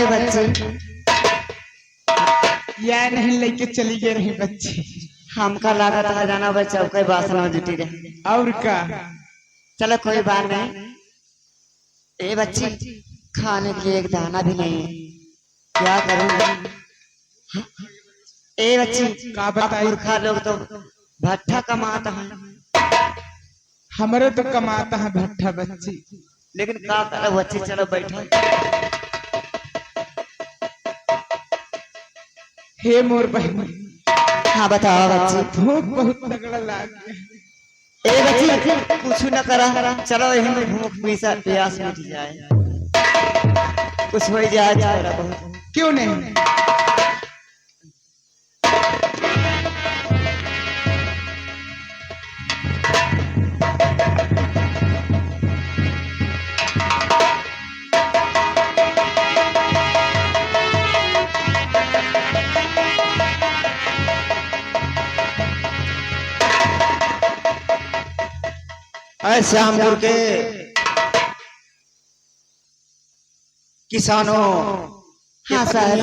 है बच्ची? या नहीं लेके चली गई रही बच्ची। हमका लागत है जाना बच्चा कोई बासन में जुटी रहे। और का? चलो कोई बात नहीं। ए बच्ची खाने के लिए एक दाना भी नहीं है, क्या करूं? ए बच्ची का अब बताई? मूर्खा लोग तो भट्ठा कमाता है, हमारे तो कमाता है भट्ठा बच्ची। लेकिन का करो बच्ची, चलो बैठो। हे मोर बहन, हाँ बताओ बच्ची। भूख बहुत तगड़ा लाग गया। ए बच्ची कुछ न करा, चलो यहीं में भूख पीसा प्यास मिट जाए, कुछ हो जाए थोड़ा बहुत। क्यों नहीं? श्यामपुर के किसानों, हाँ साहब,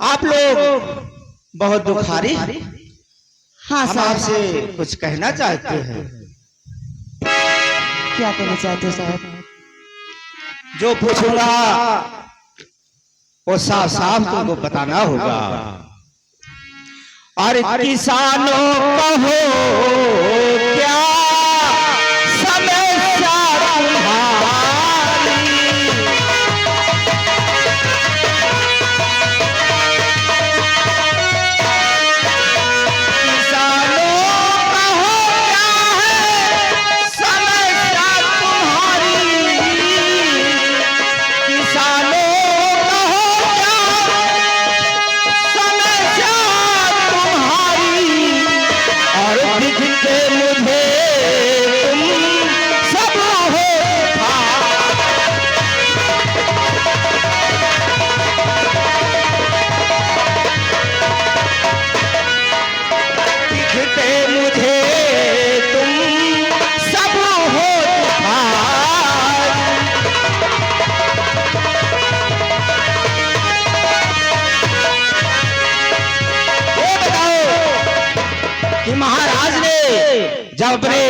आप लोग बहुत दुखारी। हाँ हम साहब, आपसे कुछ कहना चाहते हैं। क्या कहना चाहते हो साहब? जो पूछूंगा वो साफ साफ तुमको बताना होगा। और किसानों कहो क्या समस्या तुम्हारी, किसानों कहो क्या है समस्या तुम्हारी, किसानों कहो क्या समस्या तुम्हारी, और दिखते मुझे तुम सब हो था। दिखते मुझे तुम सब हो था। ये बताओ कि महाराज ने जब अपने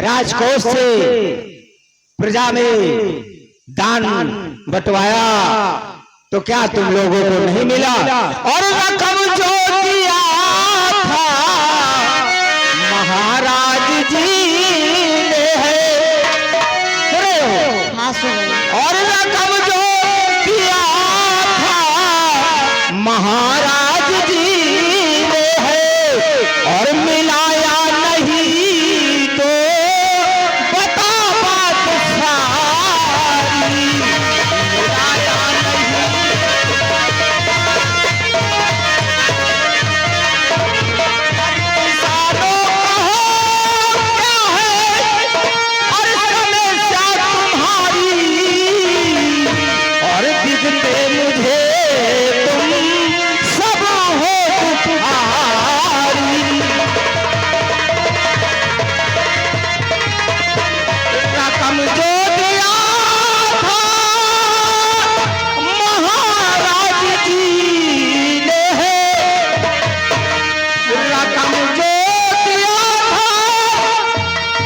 राजकोष से प्रजा में दान बंटवाया तो क्या तुम लोगों को नहीं मिला? और रकम जो दिया था महाराज जी ने है, सुन रहे हो? हाँ सुनो। और रकम जो दिया था महाराज जी ने है, और मिलाया नहीं तो बता बात सारी, मिलाया नहीं। किसानों कहो क्या है और समस्या तुम्हारी, और दिखते मुझे तुम सब हो तुम्हारी। रकम जो दिया था महाराज जी ने है, रकम जो दिया था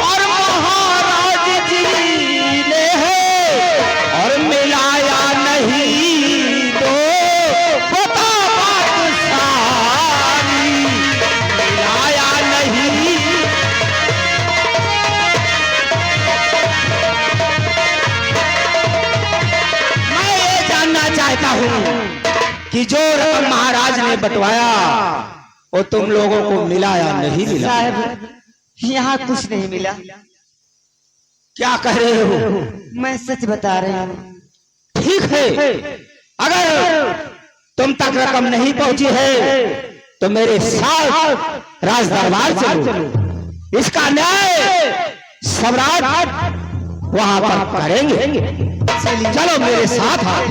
और महाराज जी ने है, और मिलाया नहीं तो बता बात सारी, मिलाया नहीं। मैं ये जानना चाहता हूँ कि जो रकम महाराज ने बंटवाया वो तुम लोगों को मिला या नहीं मिला? साहब यहाँ कुछ नहीं मिला, क्या कह रहे हो? मैं सच बता रही हूँ। ठीक है, अगर तुम तक रकम नहीं पहुंची है तो मेरे साथ राज दरबार चलो, इसका न्याय सम्राट वहां पर करेंगे। चलो मेरे साथ आओ।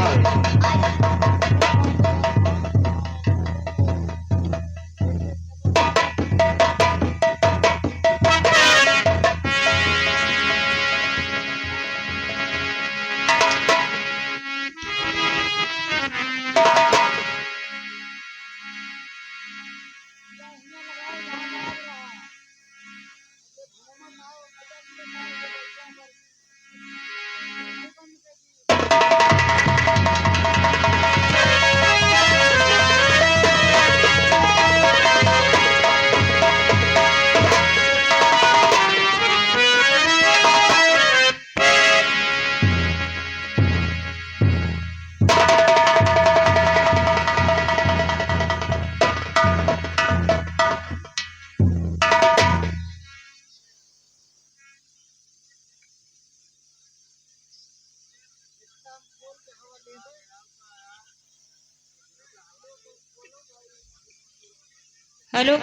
हेलो।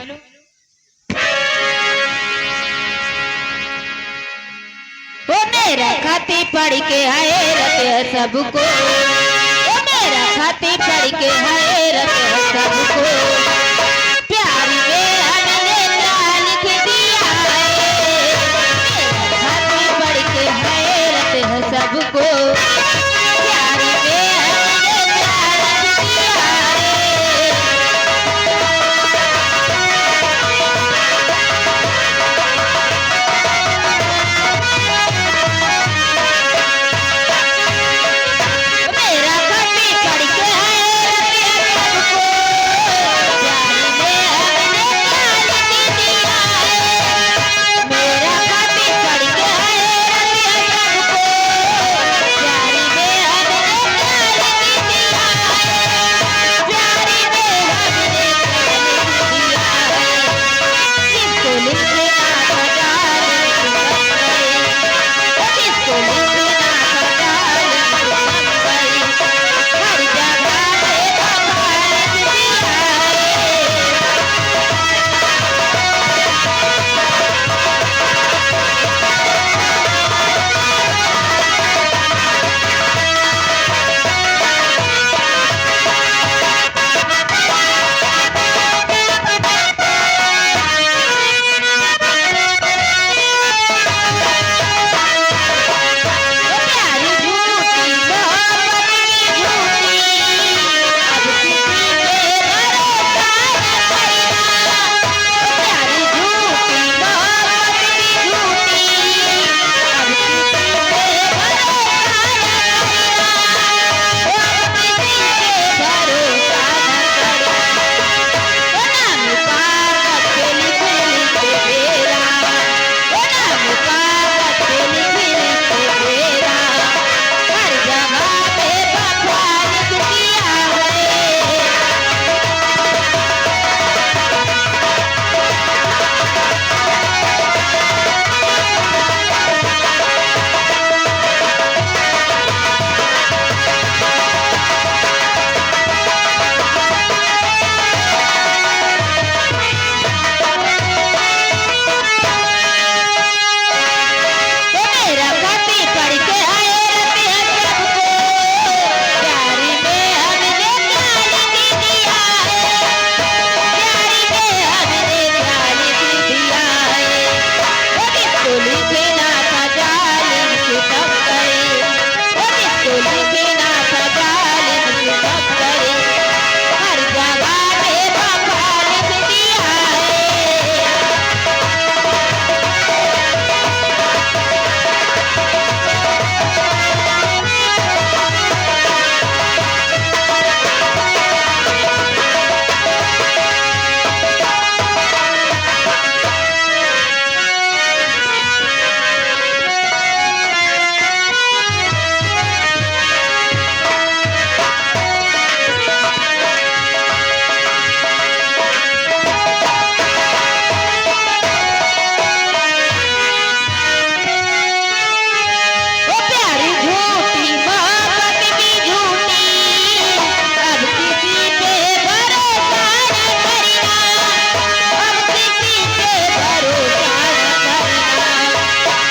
वो मेरा खाती पढ़ के हैरत है सबको, वो मेरा खाती पढ़ के हैरत है सबको, प्यार में हमने क्या लिख दिया है, मेरा खाती पढ़ के हैरत है सबको, प्यार में हमने क्या लिख दिया है। मेरा खाती पढ़ के हैरत है सबको, प्यार में हमने क्या लिख दिया है, मेरा खाती पढ़ के हैरत है सबको, प्यार में हमने क्या लिख दिया है, प्यार में हमने क्या लिख दिया है। जिसको लिखना था जालिम जिसको लिखना था जालिम हर जगह पे बफा लिख दिया है। प्यारी झूठी मोहब्बत की झूठी, अब किसी पे भरोसा न करना। प्यारी झूठी मोहब्बत की झूठी, अब किसी पे भरोसा न करना, अब किसी पे भरोसा न करना। वो नाम कागज पे लिख लिख तेरा, वो नाम कागज पे लिख लिख तेरा, हर जगह पे बफा लिख दिया है। वो मेरा खाती पढ़ के हैरत है सबको, प्यार में हमने क्या लिख दिया है, प्यार में हमने क्या लिख दिया है। वो जिसको लिखना था जालिम सितम करे, वो जिसको लिखना था जालिम सितम करे, हर जगह पे बफा लिख दिया है। वो प्यारी झूठी मोहब्बत की झूठी, अब किसी पे भरोसा न करना, अब किसी पे भरोसा न करना।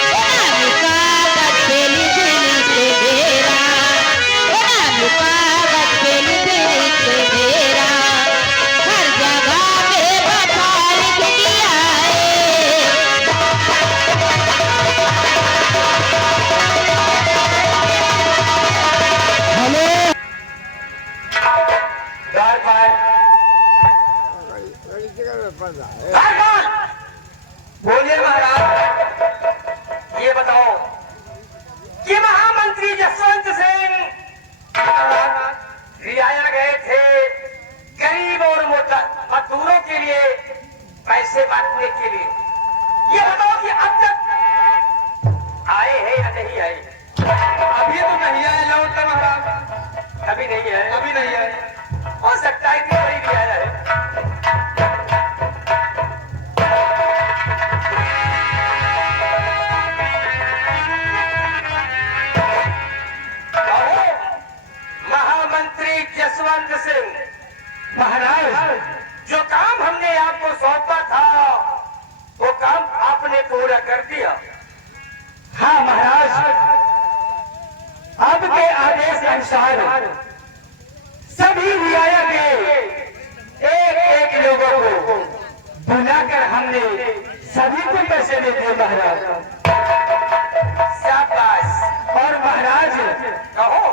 वो नाम कागज पे लिख लिख तेरा, वो नाम कागज पे लिख लिख तेरा, हर जगह पे बफा लिख दिया है। हेलो बोलिए महाराज, ये बताओ कि महामंत्री जसवंत सिंह रियाया गए थे गरीब और मजदूरों के लिए पैसे बांटने के लिए, ये बताओ कि अब तक आए हैं या नहीं आए? अभी तो नहीं आए लौट महाराज, अभी नहीं आए, अभी नहीं आए। हो सकता है कि कोई रियाया है। आपके आदेश अनुसार सभी रियाया के एक लोगों को बुलाकर हमने सभी को पैसे दे दिए महाराज। शाबाश। और महाराज कहो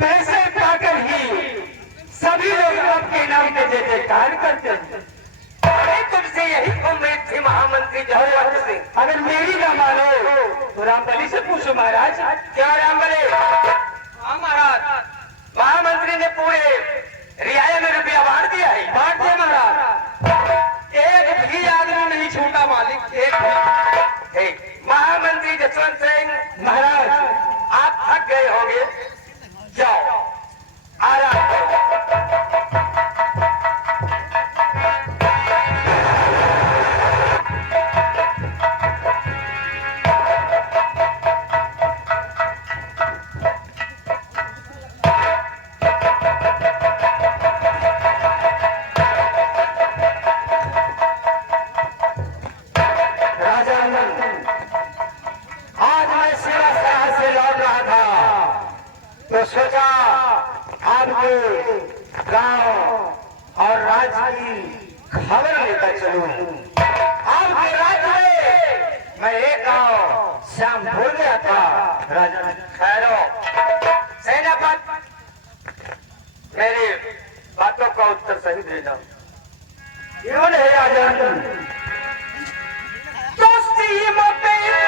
पैसे पाकर ही सभी लोग आपके नाम पे जय जयकार करते हैं। अरे तुमसे यही उम्मीद थी महामंत्री जवाहर सिंह। अगर मेरी ना मानो तो रामबली से पूछो महाराज। क्या रामबली? हाँ महाराज। महामंत्री ने पूरे रियाया में रुपया बांट दिया है। बांट दिया महाराज। एक भी आदमी नहीं छूटा मालिक, एक भी। महामंत्री जसवंत सिंह महाराज, आप थक गए होंगे, जाओ आराम करो। तो सोचा आपके गांव और राज्य की खबर लेकर चलूं। आपके राज्य में मैं एक गांव श्याम भूल गया था राजा। खैरो सेनापति, मेरी बातों का उत्तर सही देना। क्यों नहीं राजा? दोस्ती मत भेजा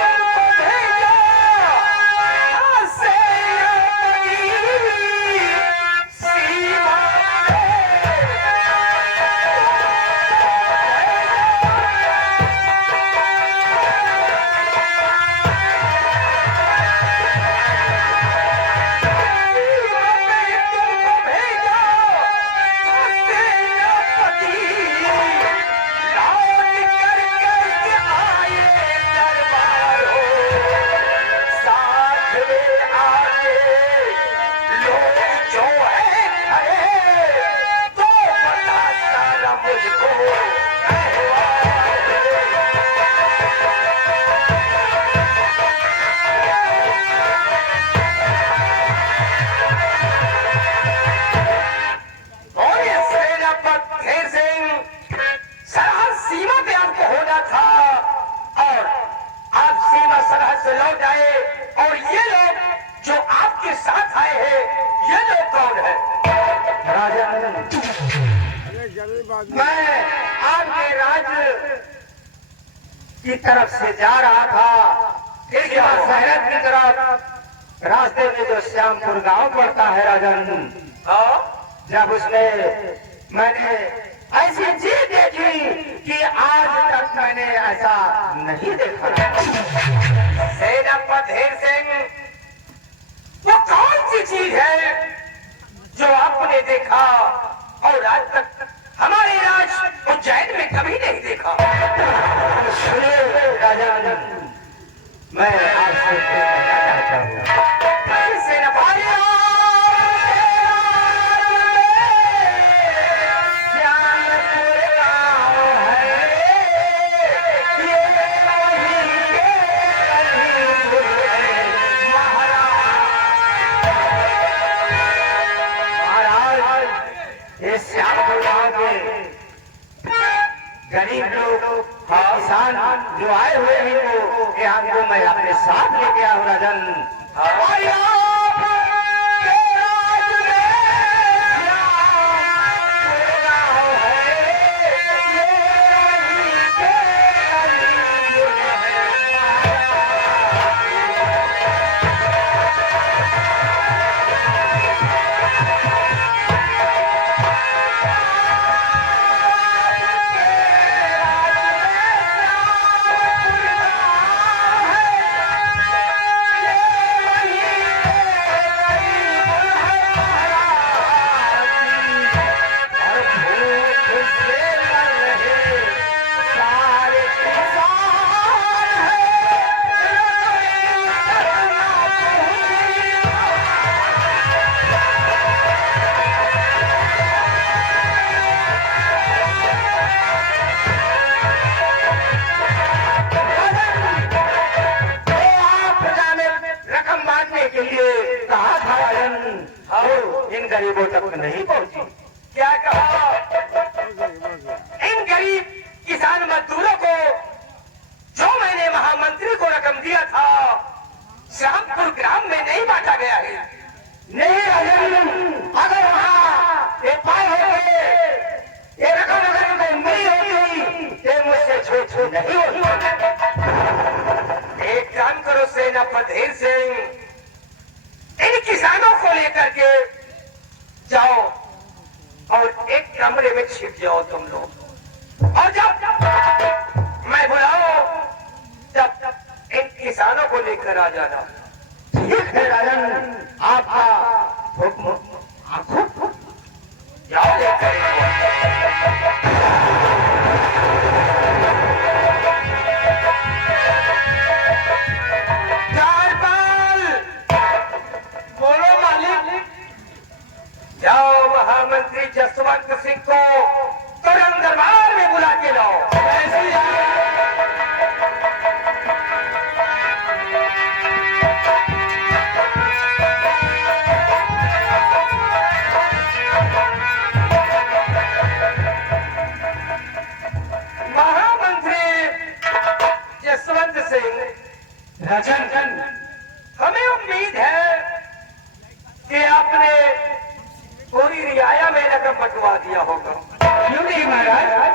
मैं आपके राज्य की तरफ से जा रहा था, शहर की तरफ। रास्ते में जो श्यामपुर गांव पड़ता है राजन, जब उसमें मैंने ऐसी चीज देखी कि आज तक मैंने ऐसा नहीं देखा। सेनापति धेर सिंह, वो कौन सी चीज है जो आपने देखा और आज तक हमारे राज उज्जैन में कभी नहीं देखा? सुनिए राजा, मैं आपसे कहना चाहता हूँ, गरीब लोग किसान जो आए हुए हैं वो हमको मैं अपने साथ लेके आऊँ राजन। गरीबों तक नहीं पहुंची। क्या कहा, इन गरीब किसान मजदूरों को जो मैंने महामंत्री को रकम दिया था श्यामपुर ग्राम में नहीं बांटा गया है। नहीं राजन, अगर वहाँ ये पाए होते, ये रकम अगर मैं नहीं होती, ये मुझसे छूट नहीं होती। एक काम करो सेनापति धीर सिंह, इन किसानों को लेकर के जाओ और एक कमरे में छिप जाओ तुम लोग, और जब मैं बुलाओ तब इन किसानों को लेकर आ जाना। ठीक है राजन, आपका हुक्म। जाओ लेकर बोलो मालिक। जाओ महामंत्री जसवंत सिंह को तुरंत दरबार में बुला के लाओ। महामंत्री जसवंत सिंह, राजन, हमें उम्मीद है कि आपने पूरी रियाया में रकम बंटवा दिया होगा। क्यों नहीं महाराज?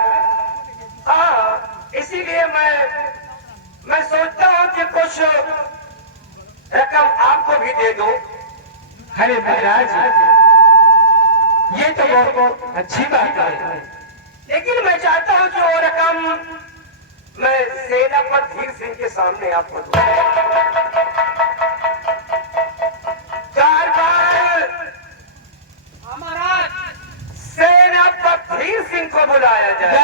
हाँ, इसीलिए मैं सोचता हूँ कि कुछ रकम आपको भी दे दो। अरे महाराज, ये तो बहुत अच्छी बात है, लेकिन मैं चाहता हूँ कि वो रकम मैं सेनापति धीर सिंह के सामने आपको दूं। सेनापति धीर सिंह को बुलाया जाए।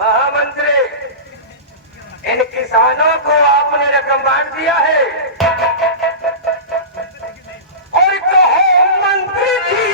महामंत्री, इन किसानों को आपने रकम बांट दिया है और कहो मंत्री जी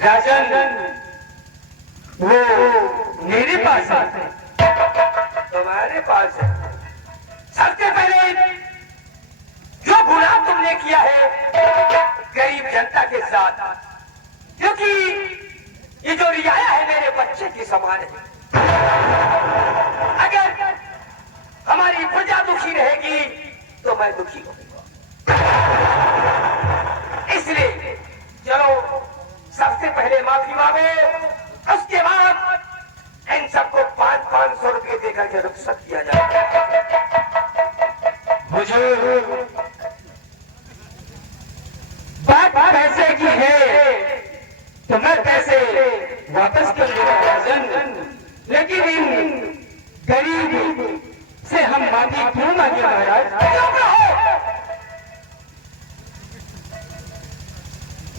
राजन, वो मेरे पास है, तुम्हारे पास है। सबसे पहले जो गुनाह तुमने किया है गरीब जनता के साथ, क्योंकि ये जो रियाया है मेरे बच्चे की समान है। अगर हमारी प्रजा दुखी रहेगी तो मैं दुखी होऊंगा। इसलिए चलो सबसे पहले माफी मांगो, उसके बाद इन सबको 500-500 रुपए देकर के रुखसत किया जाए। हुजूर, वापस कर देगा राजन, लेकिन इन गरीब से हम माफी क्यों मांगे महाराज? चुप रहो।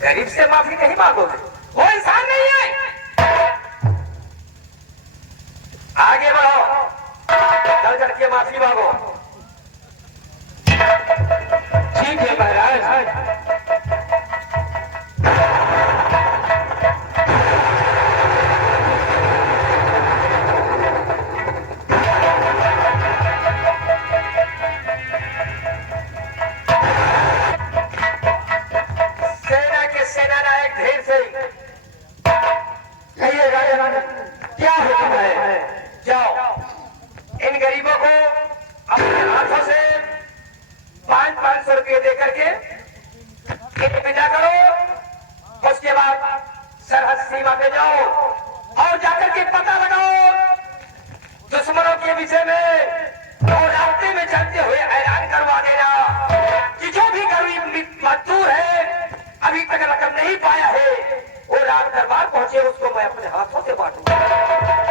गरीब से माफी नहीं मांगोगे, वो इंसान नहीं है। आगे बढ़ो, चल करके माफी मांगो। ठीक है महाराज। सेना के सेनानायक ढेर से कहिए राजा क्या हुक्म है? जाओ इन गरीबों को अपने हाथों से 500 रुपये दे करके विदा करो। उसके बाद सरहद सीमा पे जाओ और जाकर के पता लगाओ दुश्मनों के विषय में और रास्ते में चलते हुए ऐलान करवा देना कि जो भी गरीब मजदूर है अभी तक रकम नहीं पाया है वो राज दरबार पहुंचे, उसको मैं अपने हाथों से बांटूंगा।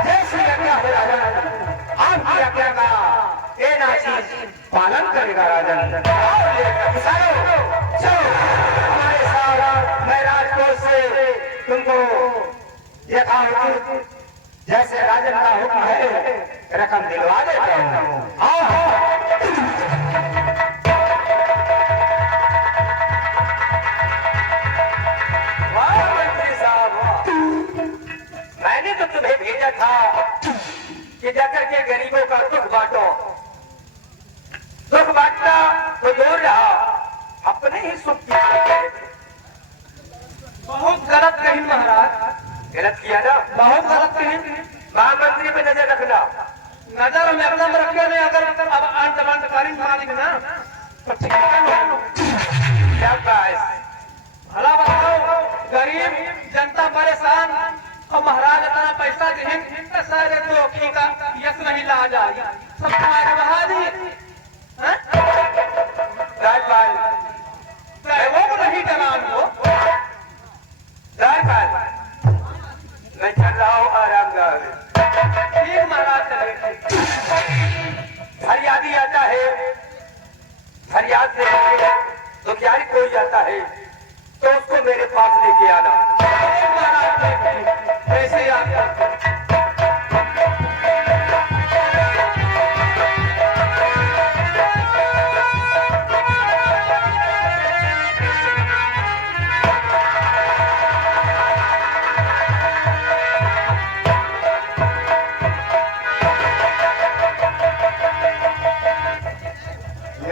जैसी आज्ञा है राजन, आपकी आज्ञा का ये नाचीज पालन करेगा राजन। किसानों चलो हमारे साथ, मैं राजकोट से तुमको यथाउचित जैसे राजन का हुक्म है रकम दिलवा देता हूँ। आओ मैंने तो तुम्हें भेजा था कि जाकर के गरीबों का दुख बांटो। दुख बांटना तो दूर रहा, अपने ही सुख की बहुत गलत कही महाराज। गलत किया ना? बहुत गलत कही। महामंत्री पे नजर रखना। नजर में अपना रखने में अगर अब अंतकारी मालिक ना तो ठीक है। क्या भला बताओ, गरीब जनता परेशान और महाराज इतना पैसा दें सारे दोखी का यश नहीं ला जाए। सब तुम्हारे बहादी राजपाल वो को नहीं डरान हो। राजपाल मैं चल रहा हूँ आरामगाह में। ठीक महाराज चले। फरियादी आता है, फरियाद से दुखियारी कोई आता है तो उसको मेरे पास लेके आना। ऐसे आता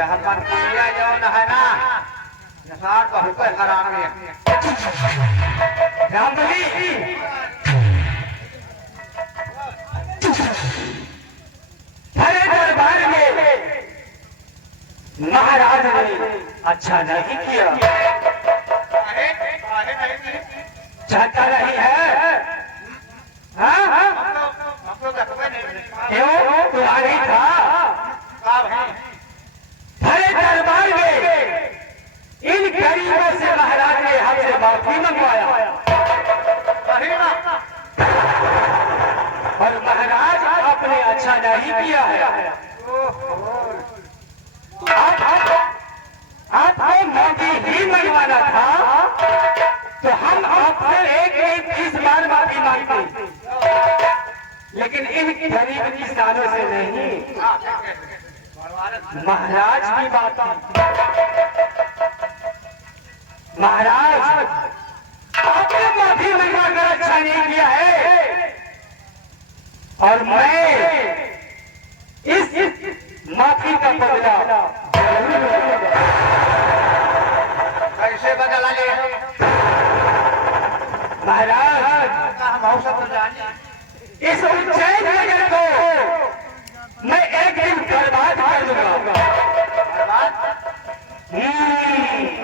हनुमान कुलिया जो है ना नसार बहुत हराम है। रामबली हरे दरबार में महाराज ने अच्छा नहीं किया। चाहता नहीं है? क्यों तुम्हारी था? हरे दरबार में इन गरीबों से महाराज ने हमसे माफी मंगवाया और महाराज आपने अच्छा नहीं किया है। आपको माफी ही मंगवाना था तो हम आपसे एक 20 बार माफी मांगते, लेकिन इन गरीब किसानों से नहीं। महाराज की बात महाराज आपने माफी मंगवाकर अच्छा नहीं किया है और मैं इस माफी का बदला कैसे बदला ले महाराज? इस उज्जैन नगर को मैं एक दिन बर्बाद कर दूंगा।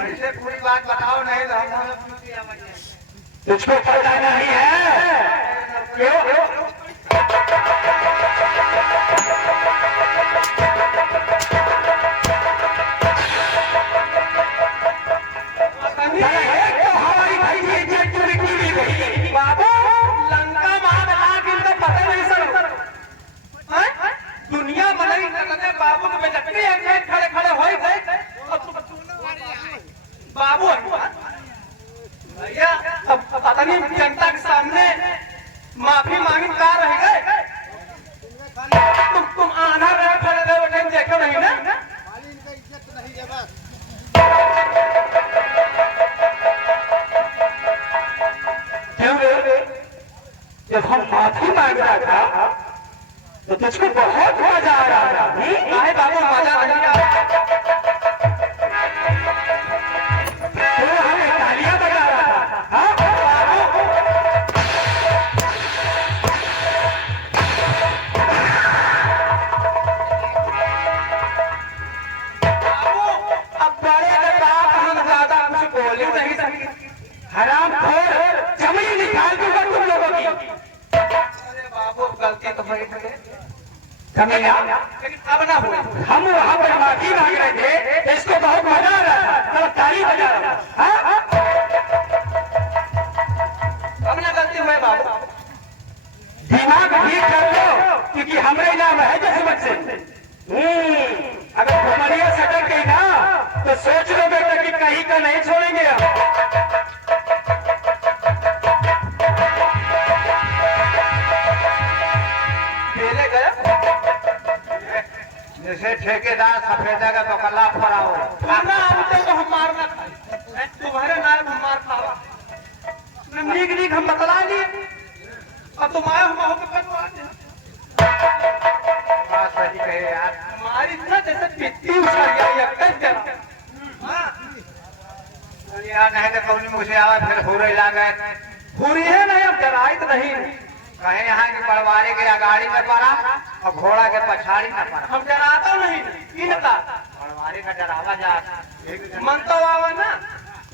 ऐसे पूरी बात बताओ नहीं तो तुझको पता नहीं है क्यों? हमारी भाई की इज्जत क्यों निकली गई? बाबू नहीं लगते बाबू के बेचती है खड़े खड़े होई गए बाबू भैया अब पता नहीं जनता के सामने माफी मांगी का रह गए तुम आना रहे खड़े रहे वो टाइम देखो नहीं ना क्यों रे जब हम माफी मांग रहा था तो तुझको बहुत मजा आ रहा था काहे बाबू मजा नहीं आ रहा तो हमें तालियां बजा रहा था हाँ बाबू अब बड़े के बाप हम ज्यादा कुछ बोल ही नहीं सकते हराम खोर चमड़ी निकाल दूंगा तुम लोगों की अरे बाबू गलती तो हुई थी कमिया लेकिन अब ना हो हम वहां पर माफी मांग रहे थे इसको बहुत मजा आ रहा था तब ताली बजा रहा था हाँ? अब ना गलती हुई बाबू दिमाग ठीक कर लो क्योंकि हमारे नाम है किस्मत से अगर घुमरिया सटक गई ना तो सोच लो बेटा कि कहीं का नहीं छोड़ेंगे हम खेले गए जैसे ठेकेदार सफेदा का तो कल्ला पड़ा हो खाना आते तो हम मारना खाए तुम्हारे नाम हम मार खावा नीक नीक हम बतला दिए अब तुम आए हम हो सही कहे यार हमारी इतना जैसे पित्ती उछल गया एक जरा यार नहीं तो कौन मुझे आवा फिर हो रही लागे पूरी है नहीं अब डराई तो नहीं कहे यहाँ की पड़वारी के अगाड़ी में पड़ा और घोड़ा के पछाड़ी में पड़ा हम डराता नहीं इनका पड़वारी का डरावा जा मन तो आवा ना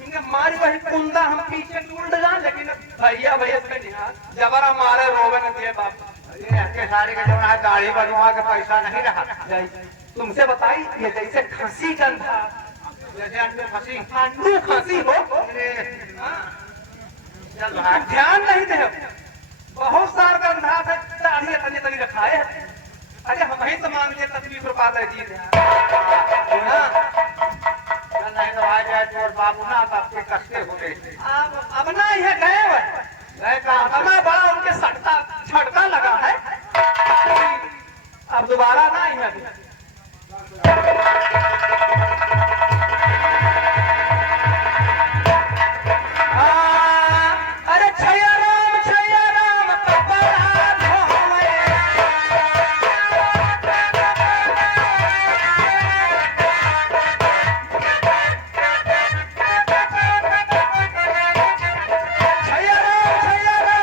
इनके मारी वही कुंदा हम पीछे टूट जा लेकिन भैया भैया से जबर हमारे रोवे न दिए बाप के साड़ी का जो है दाढ़ी बनवा के पैसा नहीं रहा तुमसे बताई ये जैसे खसी गंधा जैसे अंडू खसी अंडू खसी हो चल ध्यान नहीं दे बहुत सारा गंधा से दाढ़ी तनी तनी रखाए अरे हम ही तो मान के 20 रुपया ले दिए नहीं तो आ जाए चोर बाबू ना आपके कष्टे हो गए अब ना ये गए अब बड़ा उनके सटका झटका लगा है अब दोबारा ना ही अरे छैया राम कपड़ा धोवे छैया राम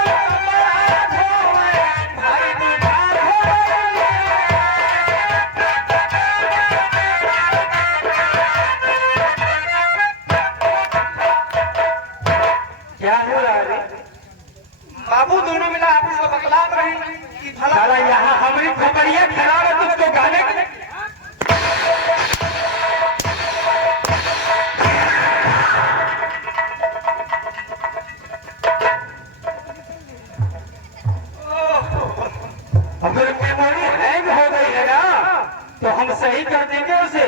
कपड़ा धोवे भाई दूधा धोवे क्या हो रहा है बाबू दोनों मिला आपस में बतलात रहे कि भला यहाँ हमारी खबरिया खराब है तुझको गाने के अगर मेमोरी हैंग हो गई है ना तो हम सही कर देंगे उसे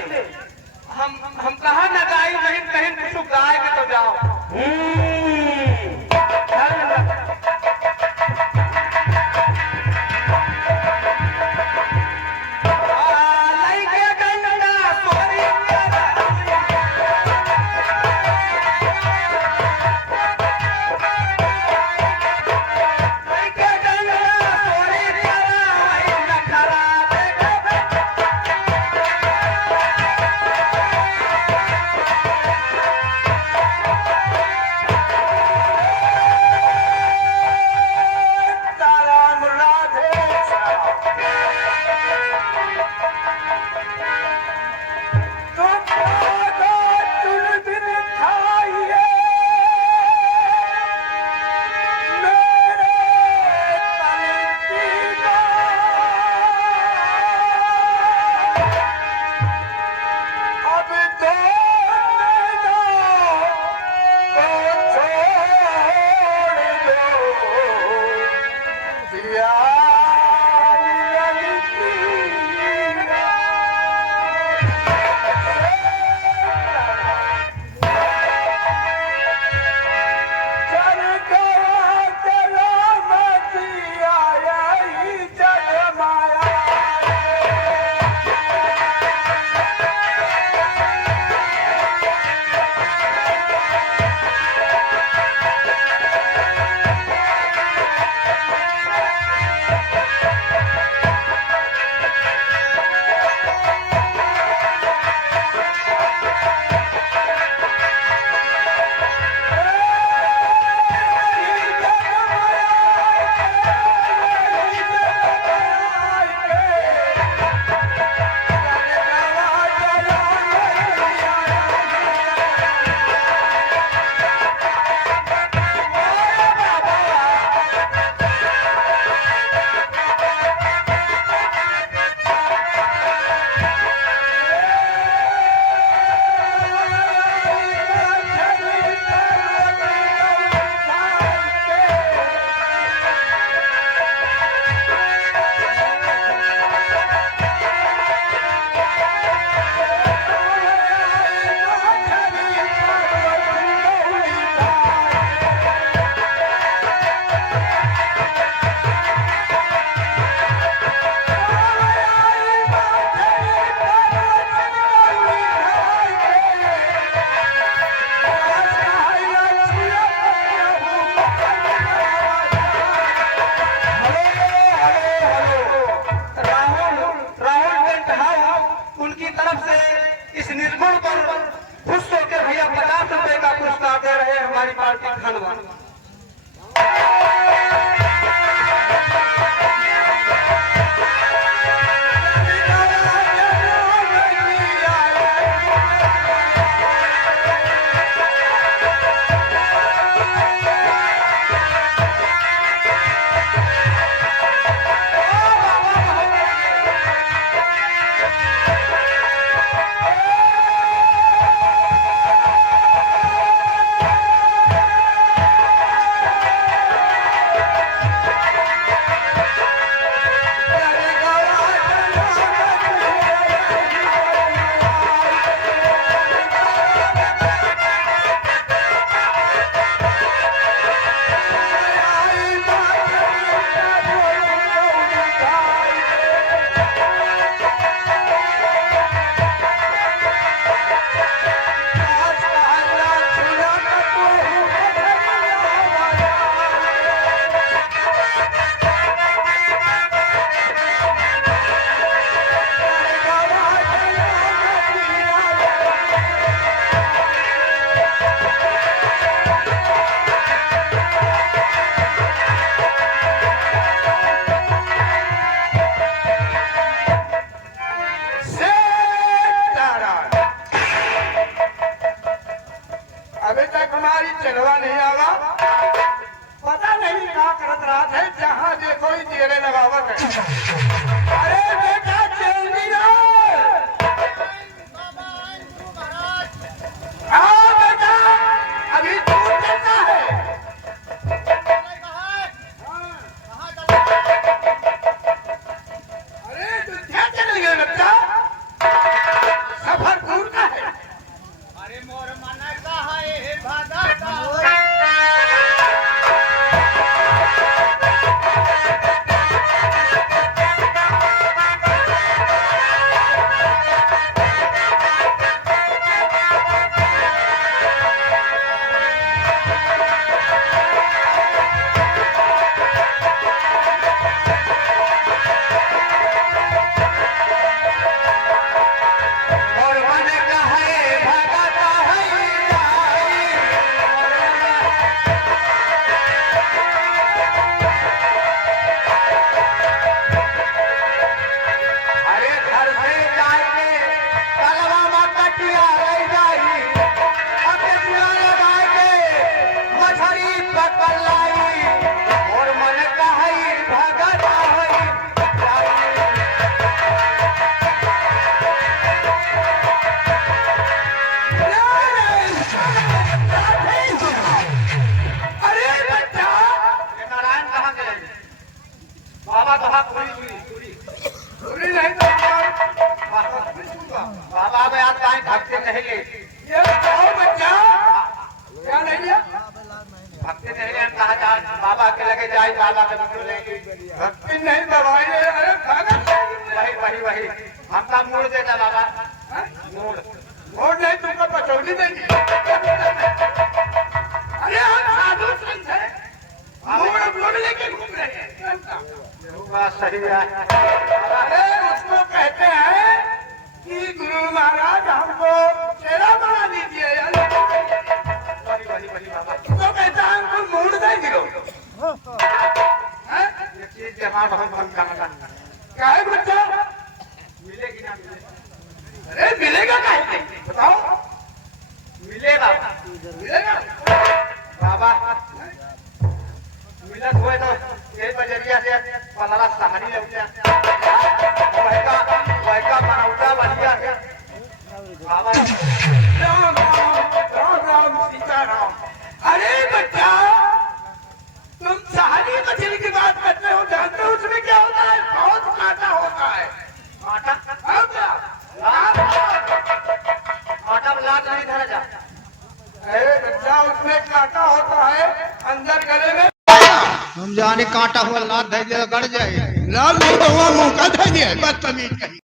हम कहा ना गाय नहीं कहीं कुछ गाय के तो जाओ बाबा कहा पूरी चूरी चूरी नहीं तो बाबा में आप कहीं भक्ति नहीं ले ये बताओ बच्चा क्या नहीं लिया भक्ति नहीं ले कहा जाए बाबा के लगे जाए बाबा के बिल्कुल लेंगे भक्ति नहीं दवाई ले अरे खाना वही वही वही हमका मूड देता बाबा मूड वोट नहीं तुमको पचौड़ी देगी अरे हम साधु संत हैं मूड लेके घूम रहे हैं बात सही है अरे उसको कहते हैं कि गुरु महाराज हमको चेहरा बना दीजिए वही वही वही बाबा तो कहता है हमको मूड दे दिलो ये चीज के हमारा बहुत मन का क्या है बच्चा मिलेगी ना मिलेगी अरे मिलेगा काहे नहीं बताओ मिलेगा मिलेगा बाबा मिलत हुए तो यही बजरिया से पलरा सहानी लग गया वैका मनौटा बढ़िया है बाबा राम राम राम राम सीता राम अरे बच्चा तुम सहानी मछली की बात करते हो जानते हो उसमें क्या होता है बहुत कांटा होता है आटा हाँ क्या? आटा में लात नहीं धरा जा अरे बच्चा उसमें कांटा होता है अंदर गले में हम जाने कांटा हुआ लात धर दिया गड़ जाए लाल नहीं हुआ मुंह का धर दिया बदतमीज कहीं